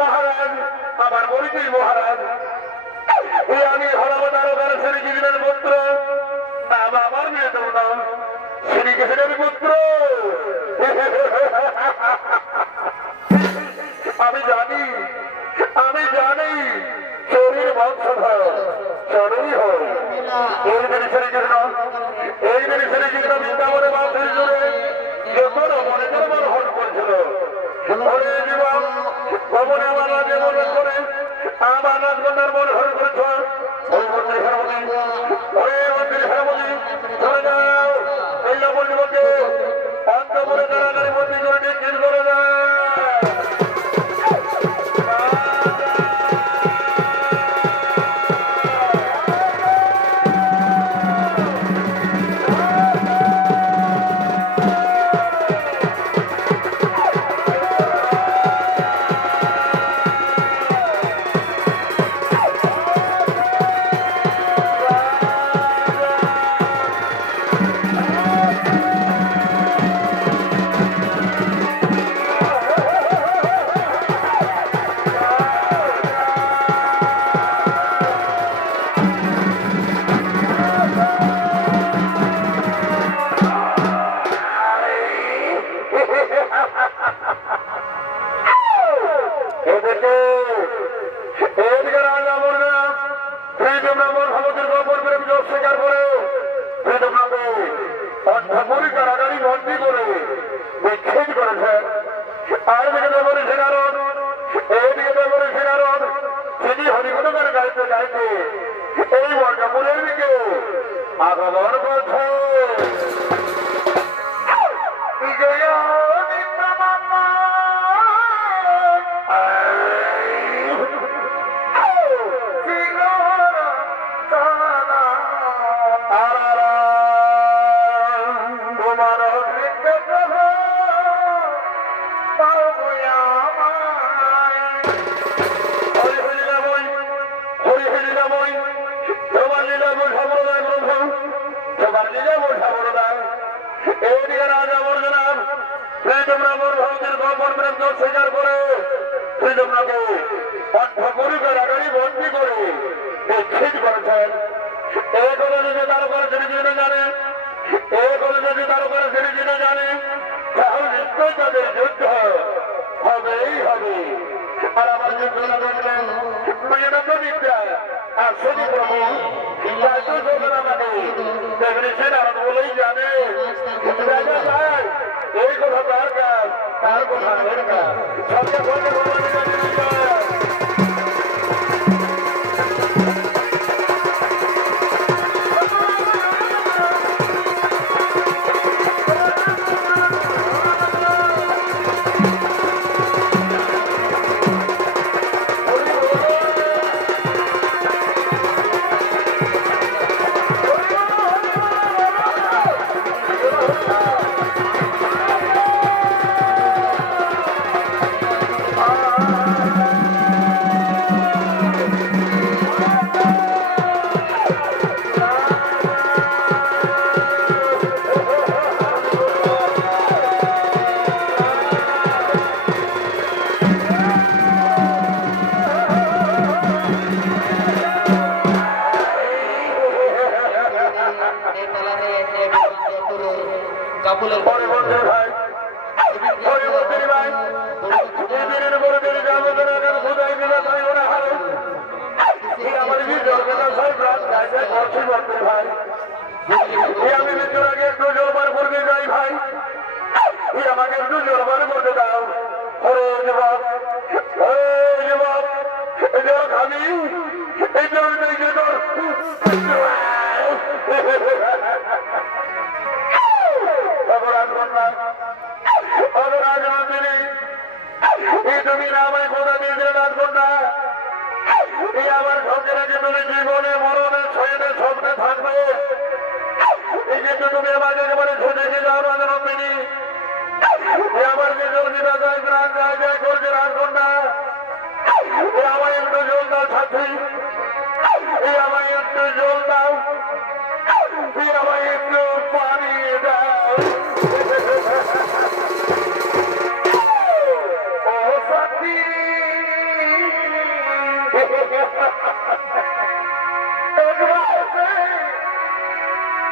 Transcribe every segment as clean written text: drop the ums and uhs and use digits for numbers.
মহারাজ আমার পরিচয় মহারাজ এই আমি হলাম তারকার শ্রীকৃষ্ণের পুত্র আমার মেয়ে তোর নাম শ্রীকৃষ্ণের পুত্র আমি জানি চোরের বংশধর চোরই হয় এই দিন শ্রীকৃষ্ণ বৃন্দাবনে বাসের জুড়ে যত রমণের মন হল করছিল ওরে জীবন ভবনে আমার রাজে মনে করে আমার রাজকন্যার মন হল করেছ ওই মন্দির হেরমতি ওরে মন্দির হেরমতি চলে যাও এই লবণ যুবকে অন্ত করে তাড়াতাড়ি মন্দির করে নিয়ে করে যায় এই বর্গাপুরের দিকে আগমন করছে স্বীকার করে শ্রীজমনাকে পরিবার বন্দী করে নিশ্চিত করেছেন এই করে যদি তার উপরে শ্রীজীবনে জানে এই করে যদি তার উপরে শ্রীজীবনে জানে তাহলে নিশ্চয় তাদের যুদ্ধ হবেই হবে আর আমার যুদ্ধ না দেখলেন মেয়েরা বিদ্যা আর শনি প্রভু দেখলে সেটা বলেই জানে এই কথা তার কাজ তার কথা এর কাজ সবচেয়ে আমি মৃত্যুর আগে একটু জলবার করতে যাই ভাই আমাকে একটু জলবার করতে দাও যুবক আমি এই তুমি আমায় কোথা দিয়ে রাত কন্যা এই আমার সঙ্গে যে তুমি জীবনে মরণে ছয়নে স্বপ্নে থাকবে এই যে তুমি আমাকে একেবারে ছুটে দিয়ে যাও রাজনন্দিনী আমার যে জলদিনা যায় প্রাণ যায় যায় করছে রাজকন্যা আমায় একটু জল দাও সাথী আমায় একটু জল দাও আমায় একটু পানি দাও ও সাথী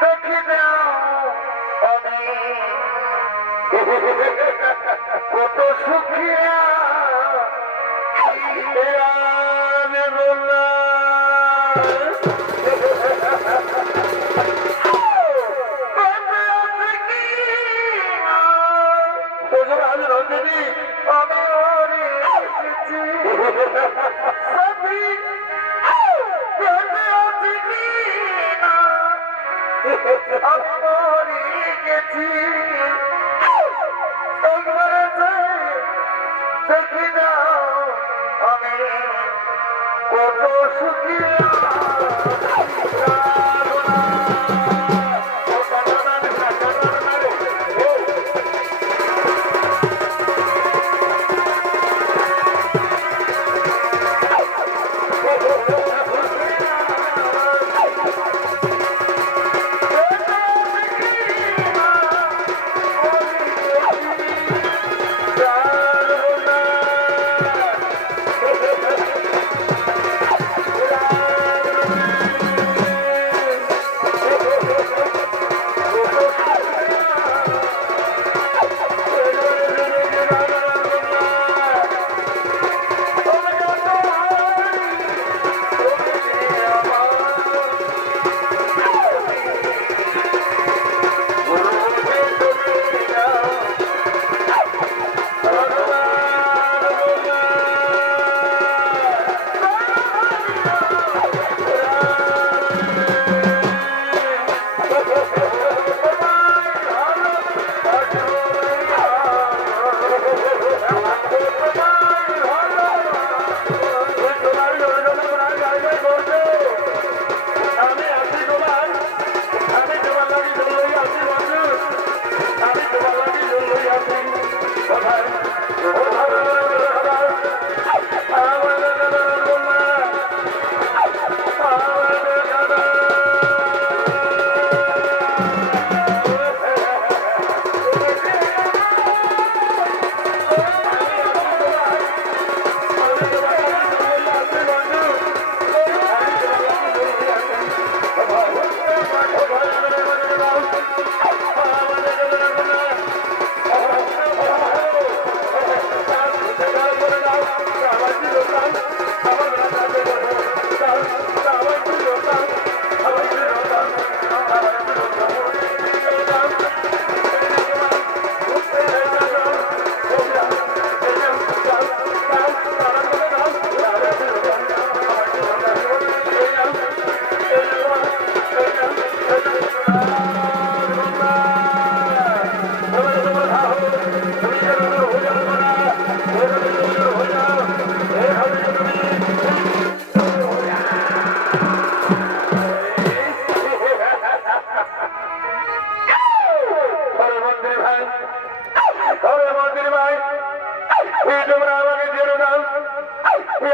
দেখি দাও আমি কত সুখিয়া দেখি দাও আমি কত সুখিয়া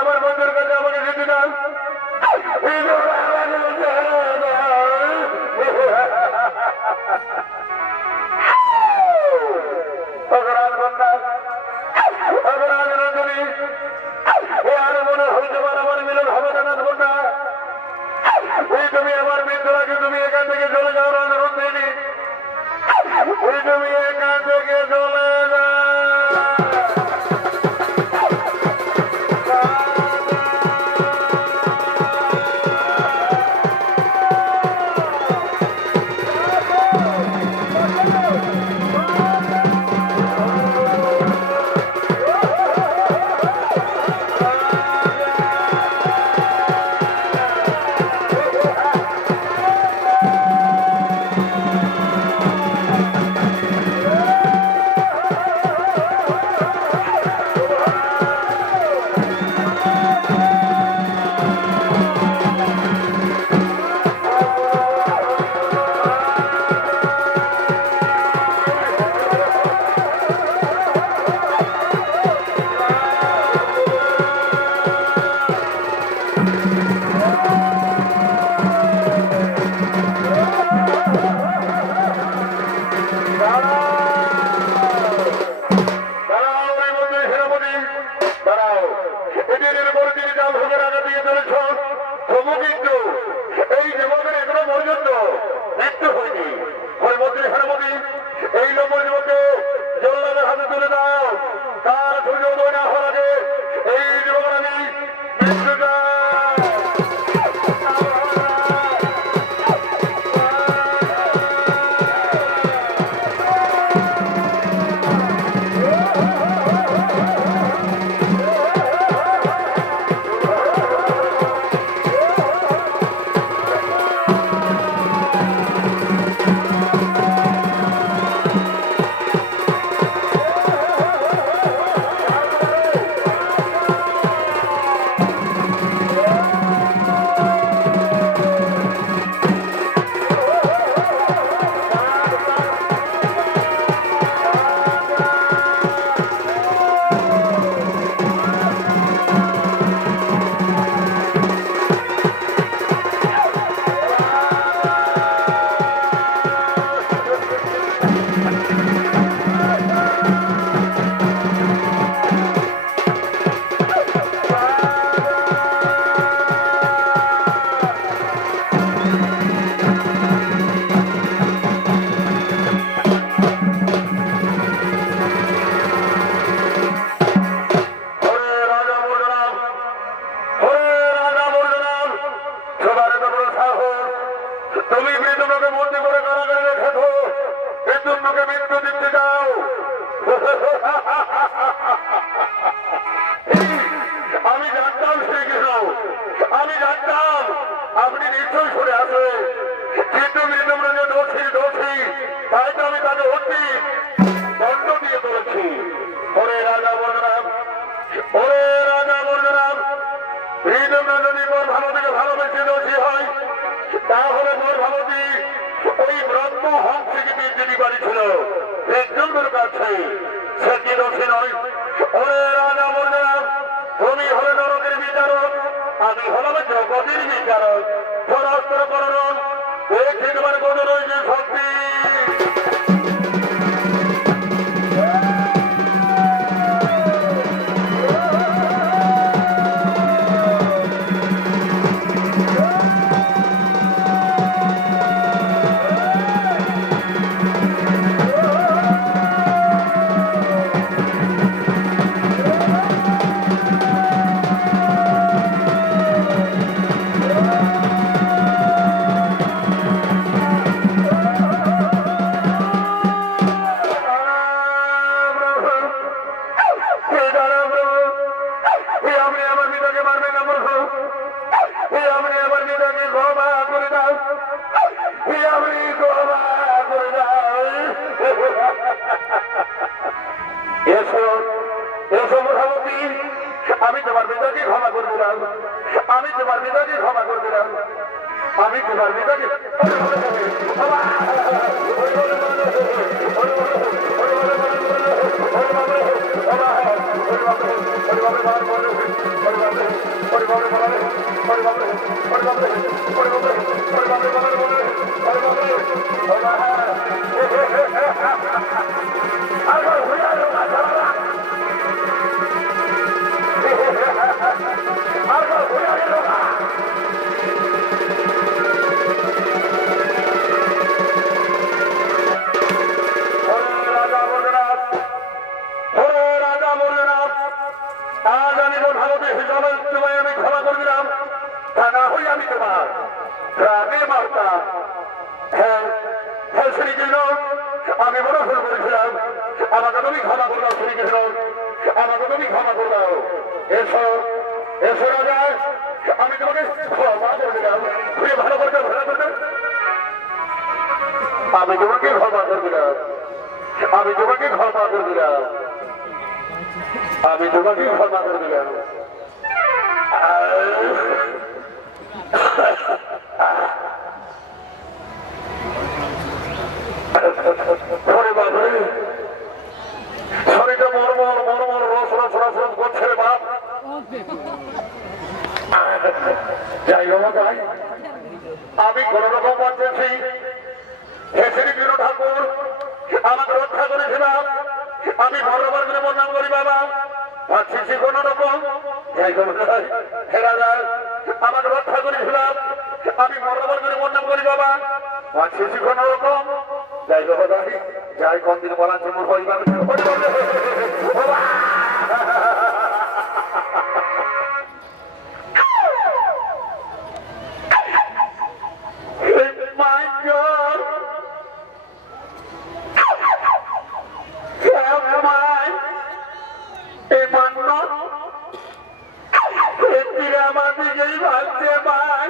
আমার বন্ধুর কাছে আমাকে যেতে দাও অপরাধ বন্ধা অপরাধ রঞ্জনী আর মনে হইতে পারে আমার মিলন হবে না বন্ধা তুমি আমার মিত্রকে তুমি এখান থেকে চলে যাও রঞ্জনী তুমি এখান থেকে চলে যাও হৃদয় যদি মোর ভারতীকে ভালোবেসে দোষী হয় তাহলে মোর ভারতী ওই ব্রহ্ম হংসকে যদি বাড়ি ছিল হৃদয়ের কাছে সে কি দোষী নয়। ওরে রাজা মর্যাদা তুমি হলে নরকের বিচারক, আমি হলাম জগতের বিচারক। ধরাস্ত্র করণ এই ঠিকবার কোন রয়েছে শক্তি। আমি তোমার পিতাকে ক্ষমা করে দিলাম, আমি তোমার পিতাকে ক্ষমা করে দিলাম, আমি তোমার পিতাকে আমি তোমার প্রাণে মারতাম। হ্যাঁ হ্যাঁ শ্রীকৃষ্ণ, আমি বড় ভুল করেছিলাম, আমাকে তুমি ক্ষমা করে দাও। শ্রীকৃষ্ণ, আমাকে তুমি ক্ষমা করে দাও। এসো এসো রাজা, আমি তোমাকে ক্ষমা করে দিলাম। খুবই ভালো করতে ভালো করতে আমি তোমাকে ক্ষমা করে দিলাম, আমি তোমাকে ক্ষমা করে দিলাম, আমি তোমাকে ক্ষমা করে দিলাম। শরীরটা মরমর মরমর রস রস রস রস করছে রে বাপ। যাই হোক তাই আমি কোন রকম বাঁচেছি। হে শ্রীকৃষ্ণ ঠাকুর, আমাকে রক্ষা করেছিলাম, আমি ভগবান করে প্রণাম করি বাবা। ভাবছি কোন রকম যাই হোক হে রাজা, আমাকে রক্ষা করেছিলাম, আমি ভগবান করে প্রণাম করি বাবা। ভাবছি কোন রকম যাই হোক যাই কোন দিন বলার জন্য হইবার আমার দিকেই ভাবছে ভাই,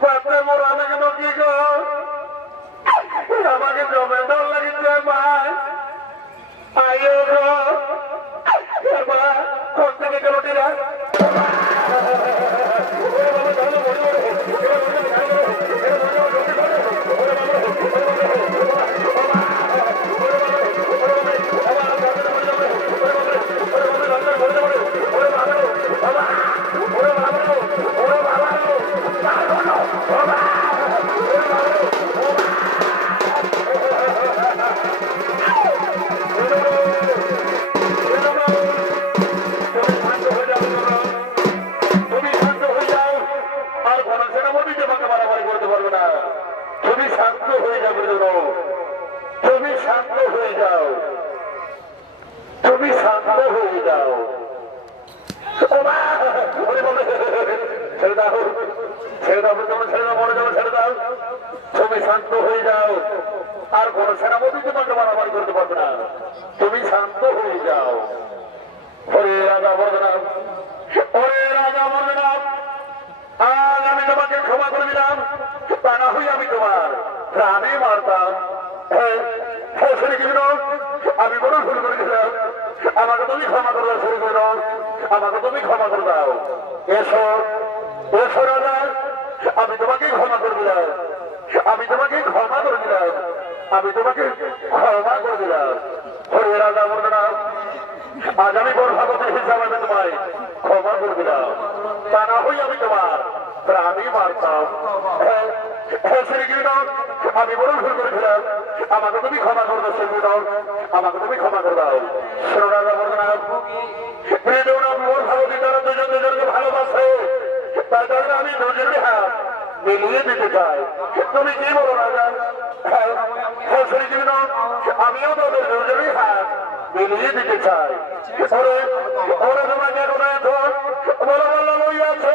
পাতে মোড়ালে কেন কি গো, আমাকে জমে দল লাগিছে ভাই। আইও গো কোন থেকে গেল টিরা তুমি শান্ত হয়ে যাও, আর কোন সেনাপতি তোমাকে মারামারি করতে পারবে না। তুমি শান্ত হয়ে যাও। হরে রাজা বর্ধনাথ, হরে রাজা বর্ধনাথ, আজ আমি তোমাকে ক্ষমা করে দিলাম, তা না হই আমি তোমার প্রাণে মারতাম। হ্যাঁ হ্যাঁ শ্রীকৃষ্ণ, আমি বড় ভুল করেছিলাম, আমাকে তুমি ক্ষমা করো শ্রীকৃষ্ণ, আমাকে তুমি ক্ষমা করে দাও। এসো এসো রাজা, আমি তোমাকে ক্ষমা করে দিলাম, আমি তোমাকে ক্ষমা করে দিলাম, আমি তোমাকে ক্ষমা করে দিলাম। হরে রাজা বর্ণনা, আজ আমি গর্ভবতী হিসাবে আমি তোমায় ক্ষমা করে দিলাম, তা না হই আমি তোমার প্রাণী মারতাম। শ্রীকৃষ্ণ, আমি বড় ভুল করেছিলাম, আমাকে তুমি ক্ষমা করে দাও। শ্রীকৃষ্ণ, আমাকে তুমি ক্ষমা করে দাও। রাজা বর্ণনা, গর্ভবতী তারা দুজন দুজনকে ভালোবাসে, তাই জন্য আমি দুজনের হাত মিলিয়ে দিতে চাই। তুমি কি বলো রাজা? হ্যাঁ শ্রীকৃষ্ণ, আমিও তোদের দুজনের হাত মিলিয়ে দিতে চাই। ওরা তোমাকে কোথায় আছো? বলো বললো লইয়াছে।